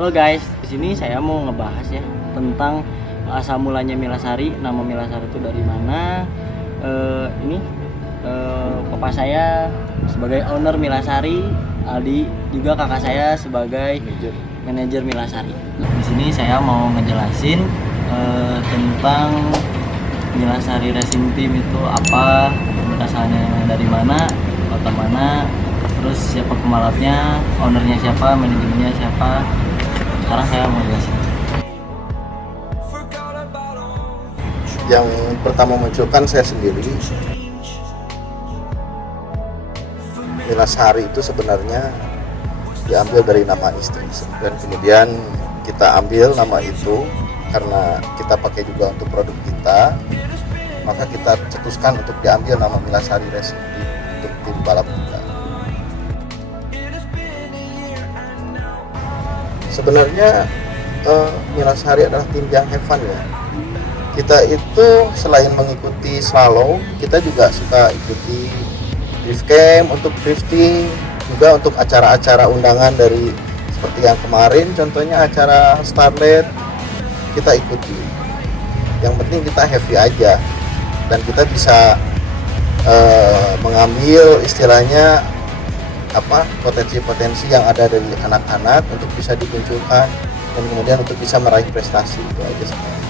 Halo guys, di sini saya mau ngebahas ya tentang asal mulanya Milasari. Nama Milasari itu dari mana? Papa saya sebagai owner Milasari, Aldi juga kakak saya sebagai manajer Milasari. Di sini saya mau ngejelasin tentang Milasari Racing Team itu apa, asalnya dari mana, kota mana, terus siapa pembalapnya, ownernya siapa, manajernya siapa. Sekarang saya mau jelasin. Yang pertama munculkan saya sendiri. Milasari itu sebenarnya diambil dari nama istri, dan kemudian kita ambil nama itu karena kita pakai juga untuk produk kita, maka kita cetuskan untuk diambil nama Milasari Racing Team untuk tim balap kita. Sebenarnya Milasari adalah tim yang have fun ya. Kita itu selain mengikuti slalom, kita juga suka ikuti drift camp untuk drifting, juga untuk acara-acara undangan dari seperti yang kemarin, contohnya acara Starlet kita ikuti. Yang penting kita happy aja, dan kita bisa mengambil istilahnya potensi-potensi yang ada dari anak-anak untuk bisa dimunculkan dan kemudian untuk bisa meraih prestasi. Itu aja sebenarnya.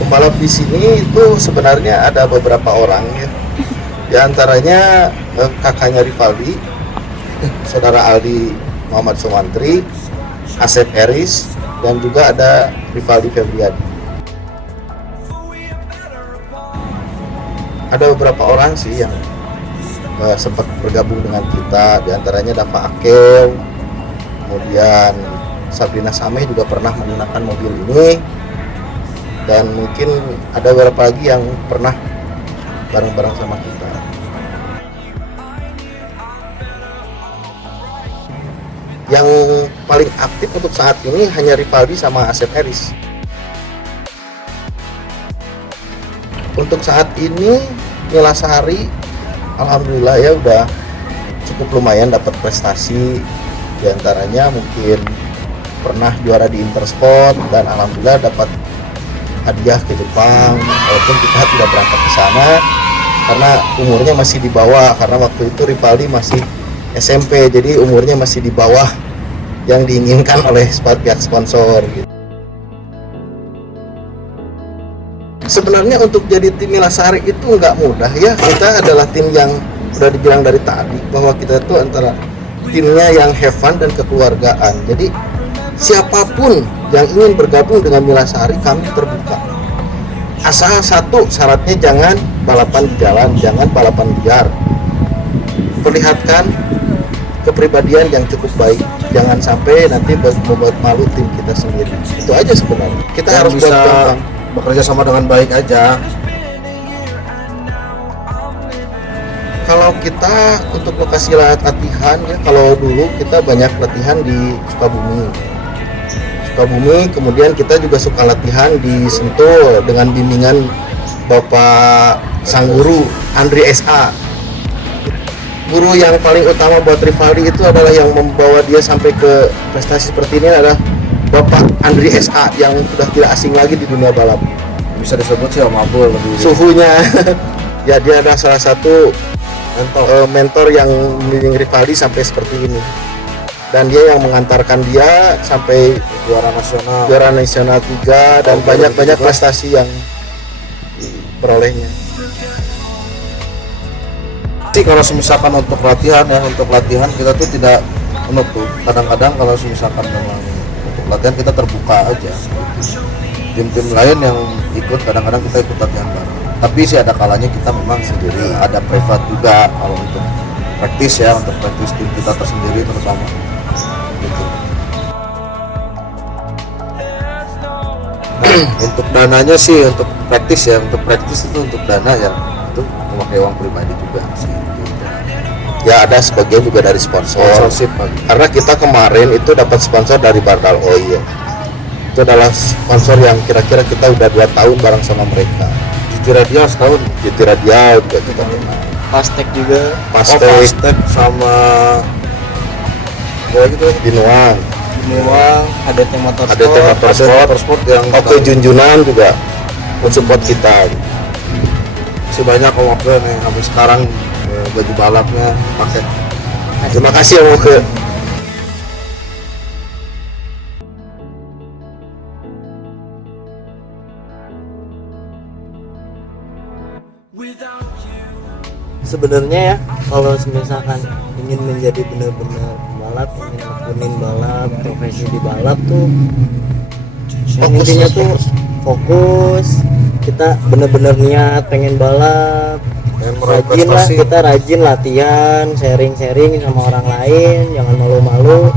Pembalap di sini itu sebenarnya ada beberapa orang ya. Di antaranya kakaknya Rivaldi, saudara Aldi Muhammad Sumantri, Asep Eris, dan juga ada Rivaldi Febriadi. Ada beberapa orang sih yang sempat bergabung dengan kita, diantaranya Dava Akel, kemudian Sabrina Sameh juga pernah menggunakan mobil ini, dan mungkin ada beberapa lagi yang pernah bareng-bareng sama kita. Yang paling aktif untuk saat ini hanya Rivaldi sama Asep Eris. Untuk saat ini Milasari alhamdulillah ya udah cukup lumayan dapat prestasi. Di antaranya mungkin pernah juara di Intersport dan alhamdulillah dapat hadiah ke Jepang, walaupun kita tidak berangkat ke sana karena umurnya masih di bawah, karena waktu itu Rivaldi masih SMP, jadi umurnya masih di bawah yang diinginkan oleh pihak sponsor gitu. Sebenarnya untuk jadi tim Milasari itu nggak mudah ya. Kita adalah tim yang sudah dibilang dari tadi bahwa kita itu antara timnya yang have fun dan kekeluargaan. Jadi siapapun yang ingin bergabung dengan Milasari, kami terbuka. Asal satu syaratnya, jangan balapan di jalan, jangan balapan liar. Perlihatkan kepribadian yang cukup baik, jangan sampai nanti membuat malu tim kita sendiri. Itu aja sebenarnya. Kita yang harus bisa bekerja sama dengan baik aja. Kalau kita untuk lokasi latihan ya, kalau dulu kita banyak latihan di Sukabumi, kemudian kita juga suka latihan di Sentul dengan bimbingan Bapak sang guru Andri SA. Guru yang paling utama buat Rivaldi itu adalah yang membawa dia sampai ke prestasi seperti ini adalah Bapak Andri SA yang sudah tidak asing lagi di dunia balap. Bisa disebut sih Om Abul lebih Suhunya ya, dia adalah salah satu mentor yang membimbing Rivaldi sampai seperti ini, dan dia yang mengantarkan dia sampai juara nasional 3 dan banyak prestasi yang diperolehnya. Kalau misalkan untuk latihan kita tuh tidak menutup. Kadang-kadang kalau misalkan memang untuk latihan kita terbuka aja. Tim-tim lain yang ikut kadang-kadang kita ikut latihan bareng. Tapi sih ada kalanya kita memang sendiri, ada privat juga kalau untuk praktis ya, untuk praktis tim kita tersendiri terutama. Gitu. Nah, untuk dananya sih untuk praktis itu untuk dana ya itu memakai uang pribadi juga sih. Gitu. Ya ada sebagian juga dari sponsorship. Karena kita kemarin itu dapat sponsor dari Bardal Oil. Itu adalah sponsor yang kira-kira kita udah 2 tahun bareng sama mereka. GT Radial setahun, GT Radial juga kita pernah. Pastek juga. Pastek sama Boleh gitu di Nuang, Nuang, ADT ada tim motorsport yang Oke Junjunan juga mensupport kita. masih banyak om Oke nih sampai sekarang baju balapnya pakai. Terima kasih Om Oke. Sebenarnya ya, kalau misalkan ingin menjadi benar-benar pembalap, ingin nekunin balap, profesi di balap tuh intinya tuh fokus, kita benar-benar niat pengen balap, Pengen meraih rajin lah, prestasi. kita rajin latihan, sharing sama orang lain, jangan malu-malu.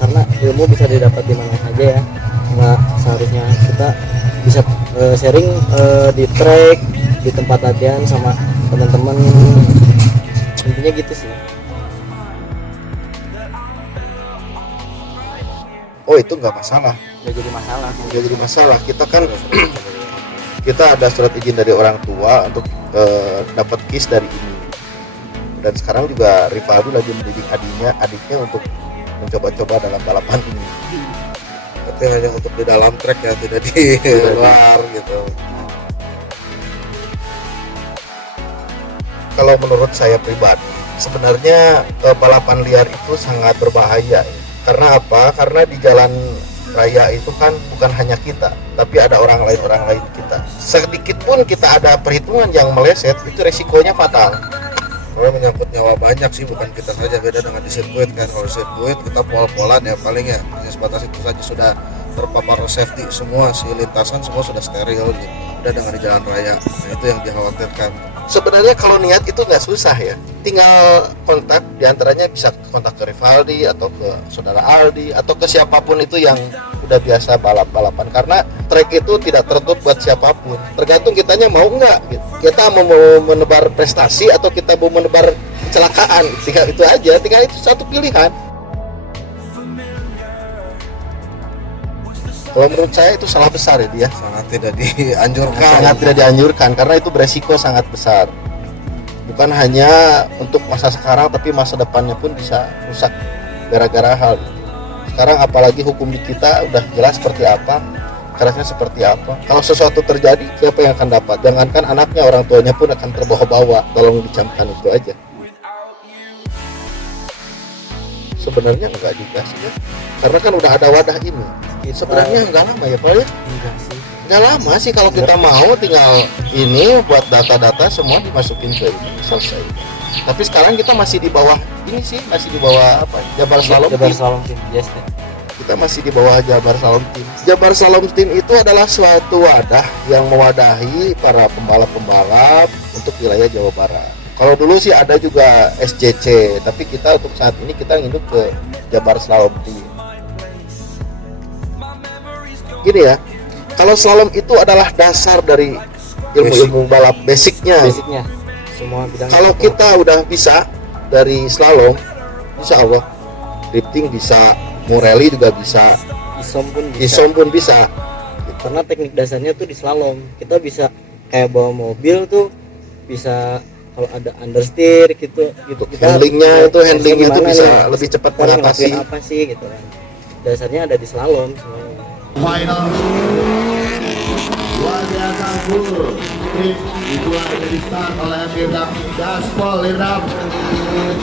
Karena ilmu bisa didapat di mana saja ya, nggak seharusnya kita bisa sharing di track, di tempat latihan sama teman-teman, intinya gitu sih. Oh itu nggak masalah, Nggak jadi masalah. nggak jadi masalah. Kita kan kita ada surat izin dari orang tua untuk dapat KIS dari ini. Dan sekarang juga Rivaldo lagi mendidik adiknya untuk mencoba-coba dalam balapan ini. Tapi hanya untuk di dalam track ya, tidak di luar gitu. Kalau menurut saya pribadi, sebenarnya balapan liar itu sangat berbahaya. Karena apa? Karena di jalan raya itu kan bukan hanya kita, tapi ada orang lain kita. Sedikit pun kita ada perhitungan yang meleset, itu resikonya fatal. Kalau menyangkut nyawa banyak sih, bukan kita saja, beda dengan di sirkuit kan. Kalau di sirkuit kita pol-polan ya paling ya, hanya sebatas itu saja sudah terpapar safety semua, si lintasan semua sudah steril gitu. Udah dengan di jalan raya, nah itu yang dikhawatirkan. Sebenarnya kalau niat itu nggak susah ya, tinggal kontak, diantaranya bisa kontak ke Rivaldi atau ke saudara Aldi atau ke siapapun itu yang udah biasa balapan, karena trek itu tidak tertutup buat siapapun, tergantung kitanya mau nggak gitu. Kita mau menebar prestasi atau kita mau menebar kecelakaan, tinggal itu aja, tinggal itu satu pilihan. Kalau menurut saya itu salah besar ya dia. Sangat tidak dianjurkan. Sangat tidak dianjurkan karena itu beresiko sangat besar. Bukan hanya untuk masa sekarang tapi masa depannya pun bisa rusak gara-gara hal itu. Sekarang apalagi hukum di kita udah jelas seperti apa, kerasnya seperti apa. Kalau sesuatu terjadi, siapa yang akan dapat? Jangankan anaknya, orang tuanya pun akan terbawa-bawa. Tolong dicamkan itu aja. Sebenarnya enggak juga sih ya. Karena kan udah ada wadah ini. Sebenarnya enggak lama ya Pak ya? Enggak sih. Enggak lama sih kalau kita mau, tinggal ini buat data-data semua dimasukin ke ini, selesai. Tapi sekarang kita masih di bawah ini sih, masih di bawah apa? Jabar Slalom Jabar Team. Slalom Team, yes. Kita masih di bawah Jabar Slalom Team. Jabar Slalom Team itu adalah suatu wadah yang mewadahi para pembalap-pembalap untuk wilayah Jawa Barat. Kalau dulu sih ada juga SJC, tapi kita untuk saat ini kita nginduk ke Jabar Slalom Team. Gini ya, kalau slalom itu adalah dasar dari ilmu-ilmu balap, basicnya. Semua bidang. Kalau kita udah bisa dari slalom, insya Allah drifting bisa, mau rally juga bisa, isom pun bisa. Karena teknik dasarnya tuh di slalom kita bisa kayak bawa mobil tuh bisa, kalau ada understeer gitu kita handlingnya itu bisa nih, lebih cepat kan mengatasi. ngelakuin apa sih gitu kan, dasarnya ada di slalom semuanya. Final luar biasa full trip dimulai dari start oleh Mirdam Gaspol Mirdam.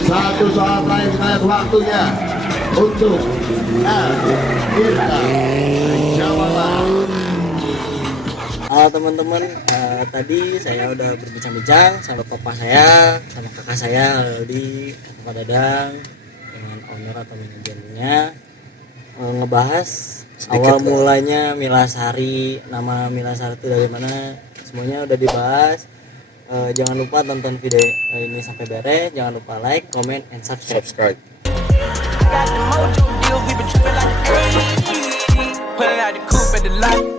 Satu soal terakhir kita lihat waktunya untuk Mirdam Jawa Barat. Halo teman-teman, tadi saya udah berbincang-bincang sama papa saya, sama kakak saya Aldi, Pak Dadang, dengan owner atau manajernya, ngebahas awal mulanya Milasari, nama Milasari itu dari mana, semuanya udah dibahas. Jangan lupa tonton video ini sampai beres, jangan lupa like, comment, and subscribe. Got the mojo deals, we been tripping like the 80s. Pulling out the coupe at the lot.